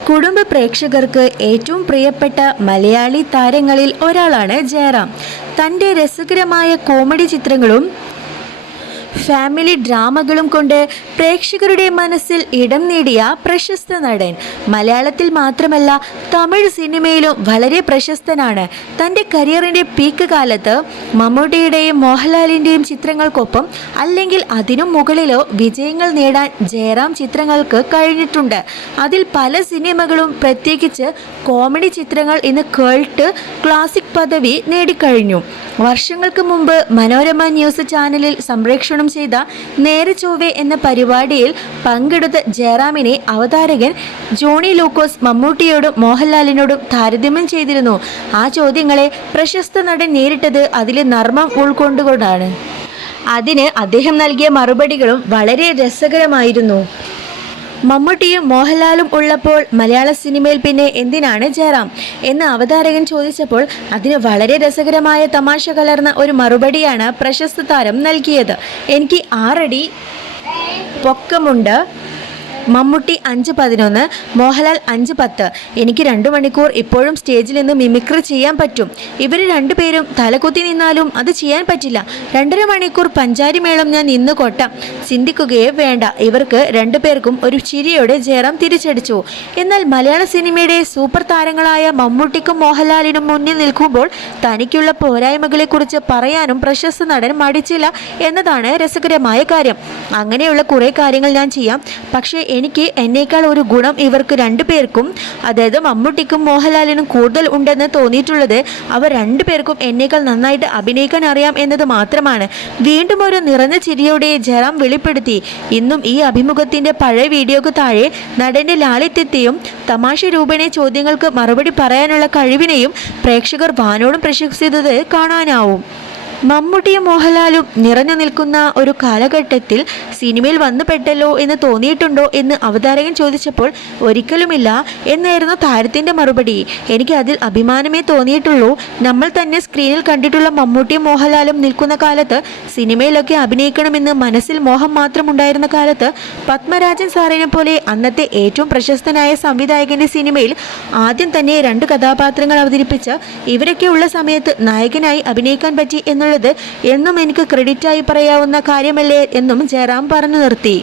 കുടുംബ പ്രേക്ഷകർക്ക് ഏറ്റവും പ്രിയപ്പെട്ട മലയാളി താരങ്ങളിൽ ഒരാളാണ് ജയറാം. തൻ്റെ രസകരമായ കോമഡി ചിത്രങ്ങളും ഫാമിലി ഡ്രാമകളും കൊണ്ട് പ്രേക്ഷകരുടെ മനസ്സിൽ ഇടം നേടിയ പ്രശസ്ത നടൻ. മലയാളത്തിൽ മാത്രമല്ല തമിഴ് സിനിമയിലും വളരെ പ്രശസ്തനാണ്. തൻ്റെ കരിയറിൻ്റെ പീക്ക് കാലത്ത് മമ്മൂട്ടിയുടെയും മോഹൻലാലിൻ്റെയും ചിത്രങ്ങൾക്കൊപ്പം അല്ലെങ്കിൽ അതിനും മുകളിലോ വിജയങ്ങൾ നേടാൻ ജയറാം ചിത്രങ്ങൾക്ക് കഴിഞ്ഞിട്ടുണ്ട്. അതിൽ പല സിനിമകളും പ്രത്യേകിച്ച് കോമഡി ചിത്രങ്ങൾ ഇന്ന് കൾട്ട് ക്ലാസിക് പദവി നേടിക്കഴിഞ്ഞു. വർഷങ്ങൾക്ക് മുമ്പ് മനോരമ ന്യൂസ് ചാനലിൽ സംപ്രേഷണം ചെയ്ത നേരെ ചൊവ്വേ എന്ന പരിപാടിയിൽ പങ്കെടുത്ത ജയറാമിനെ അവതാരകൻ ജോണി ലൂക്കോസ് മമ്മൂട്ടിയോടും മോഹൻലാലിനോടും താരതമ്യം ചെയ്തിരുന്നു. ആ ചോദ്യങ്ങളെ പ്രശസ്ത നടൻ നേരിട്ടത് അതിലെ നർമ്മം ഉൾക്കൊണ്ടുകൊണ്ടാണ്. അതിന് അദ്ദേഹം നൽകിയ മറുപടികളും വളരെ രസകരമായിരുന്നു. മമ്മൂട്ടിയും മോഹൻലാലും ഉള്ളപ്പോൾ മലയാള സിനിമയിൽ പിന്നെ എന്തിനാണ് ജയറാം എന്ന് അവതാരകൻ ചോദിച്ചപ്പോൾ അതിന് വളരെ രസകരമായ തമാശ കലർന്ന ഒരു മറുപടിയാണ് പ്രശസ്ത താരം നൽകിയത്. എനിക്ക് 6 അടി പൊക്കമുണ്ട്, മമ്മൂട്ടി 5'11", മോഹൻലാൽ 5'10". എനിക്ക് 2 മണിക്കൂർ ഇപ്പോഴും സ്റ്റേജിൽ നിന്ന് മിമിക്രി ചെയ്യാൻ പറ്റും. ഇവർ രണ്ടുപേരും തലകുത്തി നിന്നാലും അത് ചെയ്യാൻ പറ്റില്ല. 2.5 മണിക്കൂർ പഞ്ചാരി മേളം ഞാൻ നിന്ന് കൊട്ടാം. ചിന്തിക്കുകയേ വേണ്ട. ഇവർക്ക് 2 പേർക്കും ഒരു ചിരിയോടെ ജയറാം തിരിച്ചടിച്ചു. എന്നാൽ മലയാള സിനിമയുടെ സൂപ്പർ താരങ്ങളായ മമ്മൂട്ടിക്കും മോഹൻലാലിനും മുന്നിൽ നിൽക്കുമ്പോൾ തനിക്കുള്ള പോരായ്മകളെക്കുറിച്ച് പറയാനും പ്രശസ്ത നടൻ മടിച്ചില്ല എന്നതാണ് രസകരമായ കാര്യം. അങ്ങനെയുള്ള കുറേ കാര്യങ്ങൾ ഞാൻ ചെയ്യാം, പക്ഷേ എനിക്ക് എന്നേക്കാൾ ഒരു ഗുണം ഇവർക്ക് 2 പേർക്കും, അതായത് മമ്മൂട്ടിക്കും മോഹൻലാലിനും കൂടുതൽ ഉണ്ടെന്ന് തോന്നിയിട്ടുള്ളത് അവർ 2 പേർക്കും എന്നേക്കാൾ നന്നായിട്ട് അഭിനയിക്കാൻ അറിയാം എന്നത് മാത്രമാണ്. വീണ്ടും ഒരു നിറഞ്ഞ ചിരിയോടെ ജയറാം വെളിപ്പെടുത്തി. ഇന്നും ഈ അഭിമുഖത്തിന്റെ പഴയ വീഡിയോക്ക് താഴെ നടന്റെ ലാളിത്യത്തെയും തമാശ രൂപേണ ചോദ്യങ്ങൾക്ക് മറുപടി പറയാനുള്ള കഴിവിനെയും പ്രേക്ഷകർ വാനോടും പ്രശംസിച്ചത് കാണാനാവും. മമ്മൂട്ടിയും മോഹൻലാലും നിറഞ്ഞു നിൽക്കുന്ന ഒരു കാലഘട്ടത്തിൽ സിനിമയിൽ വന്നു പെട്ടല്ലോ എന്ന് തോന്നിയിട്ടുണ്ടോ എന്ന് അവതാരകൻ ചോദിച്ചപ്പോൾ ഒരിക്കലുമില്ല എന്നായിരുന്നു താരത്തിൻ്റെ മറുപടി. എനിക്ക് അതിൽ അഭിമാനമേ തോന്നിയിട്ടുള്ളൂ. നമ്മൾ തന്നെ സ്ക്രീനിൽ കണ്ടിട്ടുള്ള മമ്മൂട്ടിയും മോഹൻലാലും നിൽക്കുന്ന കാലത്ത് സിനിമയിലൊക്കെ അഭിനയിക്കണമെന്ന് മനസ്സിൽ മോഹം മാത്രമുണ്ടായിരുന്ന കാലത്ത് പത്മരാജൻ സാറിനെ പോലെ അന്നത്തെ ഏറ്റവും പ്രശസ്തനായ സംവിധായകൻ്റെ സിനിമയിൽ ആദ്യം തന്നെ 2 കഥാപാത്രങ്ങൾ അവതരിപ്പിച്ച് ഇവരൊക്കെ ഉള്ള സമയത്ത് നായകനായി അഭിനയിക്കാൻ പറ്റി എന്നുള്ളത് എന്നും എനിക്ക് ക്രെഡിറ്റായി പറയാവുന്ന കാര്യമല്ലേ എന്നും ജയറാം പറഞ്ഞു നിർത്തി.